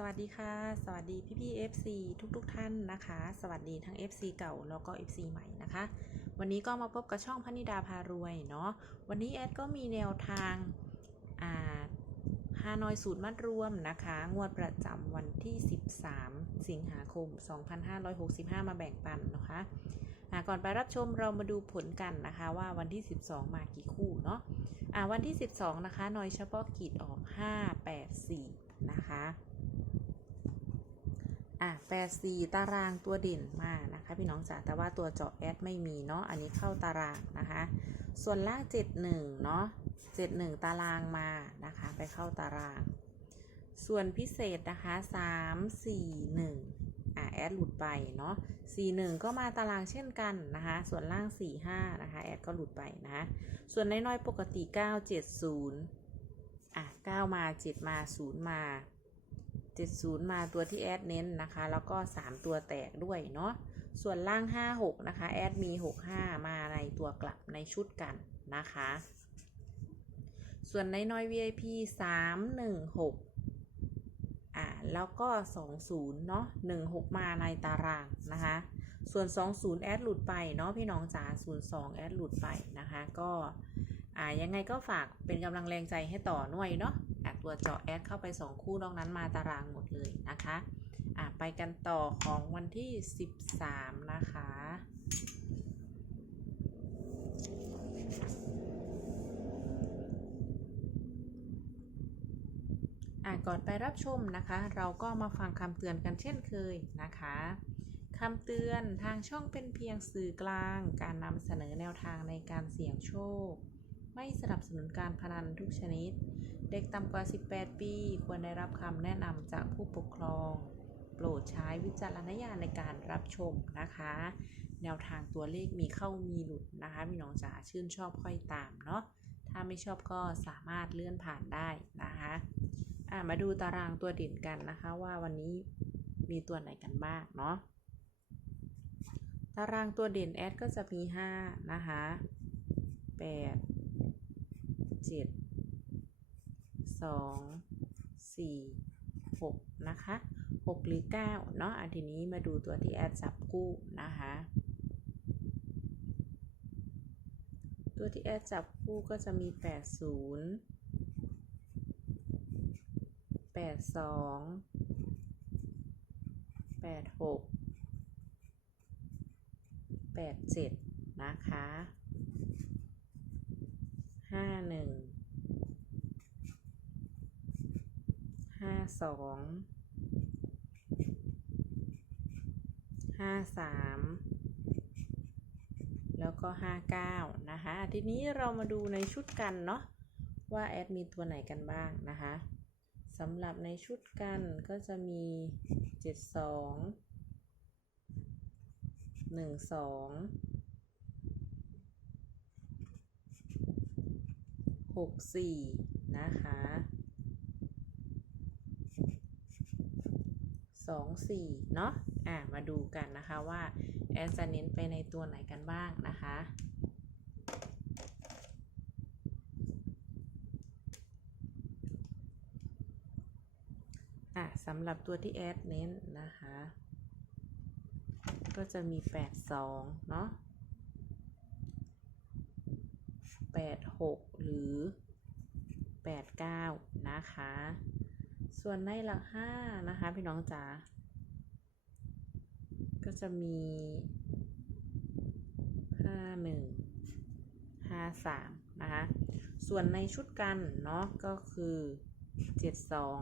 สวัสดีค่ะ สวัสดีพี่พี่ FC ทุกๆทท่านนะคะ สวัสดีทั้ง FC เก่าแล้วก็ FC ใหม่นะคะ วันนี้ก็มาพบกับช่องพนิดาพารวยเนาะวันนี้แอดก็มีแนวทางอ่าฮานอยสูตรมัดรวมนะคะ งวดประจำวันที่ 13 สิงหาคม 2565 มาแบ่งปันนะคะก่อนไปรับชมเรามาดูผลกันนะคะว่าวันที่ 12 มากี่คู่เนาะอ่าวันที่ 12 นะคะนอยเฉพาะกิจออก 584 นะคะ อะแปดสี่ตารางตัวเด่นมานะคะพี่น้องจ๋าแต่ว่าตัวเจาะแอดไม่มีเนาะอันนี้เข้าตารางนะคะ ส่วนล่างเจ็ดหนึ่งเนาะเจ็ดหนึ่งตารางมานะคะ ไปเข้าตาราง ส่วนพิเศษนะคะสามสี่หนึ่งอะแอดหลุดไปเนาะสี่หนึ่งก็มาตารางเช่นกันนะคะ ส่วนล่างสี่ห้านะคะแอดก็หลุดไปนะคะส่วนน้อยๆปกติเก้าเจ็ดศูนย์อะเก้ามาเจ็ดมาศูนย์มา 70 มาตัวที่แอดเน้นนะคะ แล้วก็ 3 ตัวแตกด้วยเนาะ ส่วนล่าง 56 นะคะ แอดมี 65 มาในตัวกลับในชุดกันนะคะ ส่วนในน้อย VIP 316 อ่า แล้วก็ 20 เนาะ 16 มาในตารางนะคะ ส่วน 20 แอดหลุดไปเนาะพี่น้องจ๋า 02 แอดหลุดไปนะคะ ก็ อ่า ยังไงก็ฝากเป็นกำลังแรงใจให้ต่อหน่วยเนาะอะ ตัวเจาะแอดเข้าไป 2 คู่นอกนั้นมาตารางหมดเลยนะคะอะไปกันต่อของวันที่ 13 นะคะอะก่อนไปรับชมนะคะ เราก็มาฟังคำเตือนกันเช่นเคยนะคะคำเตือนทางช่องเป็นเพียงสื่อกลาง การนำเสนอแนวทางในการเสี่ยงโชค ไม่สนับสนุนการพนันทุกชนิด เด็กต่ำกว่า 18 ปี ควรได้รับคำแนะนำจากผู้ปกครอง โปรดใช้วิจารณญาณในการรับชมนะคะ แนวทางตัวเลขมีเข้ามีหลุดนะคะพี่น้องจ๋าชื่นชอบค่อยตามเนาะถ้าไม่ชอบก็สามารถเลื่อนผ่านได้นะคะอะมาดูตารางตัวเด่นกันนะคะ ว่าวันนี้มีตัวไหนกันบ้างเนาะตารางตัวเด่นแอดก็จะมี 5 นะคะ 8 7 สองสี่หกนะคะหกหรือเก้าเนาะอันทีนี้มาดูตัวที่แอดจับคู่นะคะตัวที่แอดจับคู่ก็จะมี 80 82 86 87 นะคะ 51 ห้าสองห้าสามแล้วก็ห้าเก้านะคะทีนี้เรามาดูในชุดกันเนาะว่าแอดมีตัวไหนกันบ้างนะคะสำหรับในชุดกันก็จะมีเจ็ดสองหนึ่งสองหกสี่นะคะ สองสี่เนาะอะมาดูกันนะคะว่าแอดจะเน้นไปในตัวไหนกันบ้างนะคะอะสำหรับตัวที่แอดเน้นนะคะ ก็จะมี 82 เนาะ86 หรือ 89 นะคะ ส่วนในหลักห้านะคะ พี่น้องจ๋า ก็จะมีห้าหนึ่งห้าสามนะคะ ส่วนในชุดกันเนาะก็คือเจ็ดสอง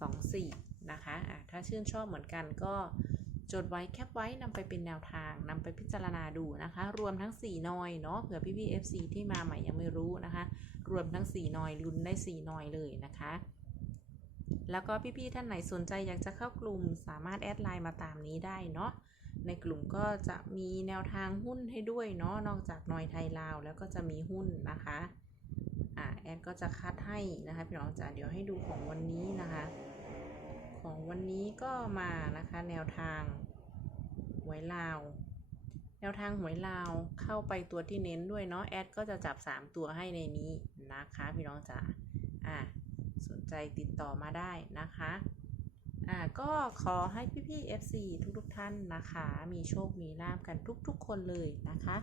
สองสี่นะคะะถ้าชื่นชอบเหมือนกันก็จดไว้แคปไว้นำไปเป็นแนวทางนำไปพิจารณาดูนะคะ รวมทั้ง 4 นอยเนาะเผื่อพี่พี่ FC ที่มาใหม่ยังไม่รู้นะคะ รวมทั้ง 4 นอยลุ้นได้ 4 นอยเลยนะคะ แล้วก็พี่ๆท่านไหนสนใจอยากจะเข้ากลุ่มสามารถแอดไลน์มาตามนี้ได้เนาะในกลุ่มก็จะมีแนวทางหุ้นให้ด้วยเนาะนอกจากนอยไทยลาวแล้วก็จะมีหุ้นนะคะอ่าแอดก็จะคัดให้นะคะพี่น้องจ๋าเดี๋ยวให้ดูของวันนี้นะคะ ของวันนี้ก็มานะคะแนวทางหวยลาวแนวทางหวยลาวเข้าไปตัวที่เน้นด้วยเนาะแอดก็จะจับ 3 ตัวให้ในนี้นะคะพี่น้องจ๋าอะ สนใจติดต่อมาได้นะคะอ่าก็ขอให้พี่ๆ FC ทุกๆท่านนะคะ มีโชคมีลาบกันทุกๆ คนเลยนะคะ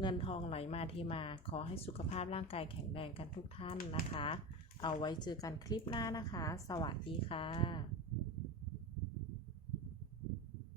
เงินทองไหลมาเทมา ขอให้สุขภาพร่างกายแข็งแรงกันทุกท่านนะคะ เอาไว้เจอกันคลิปหน้านะคะ สวัสดีค่ะ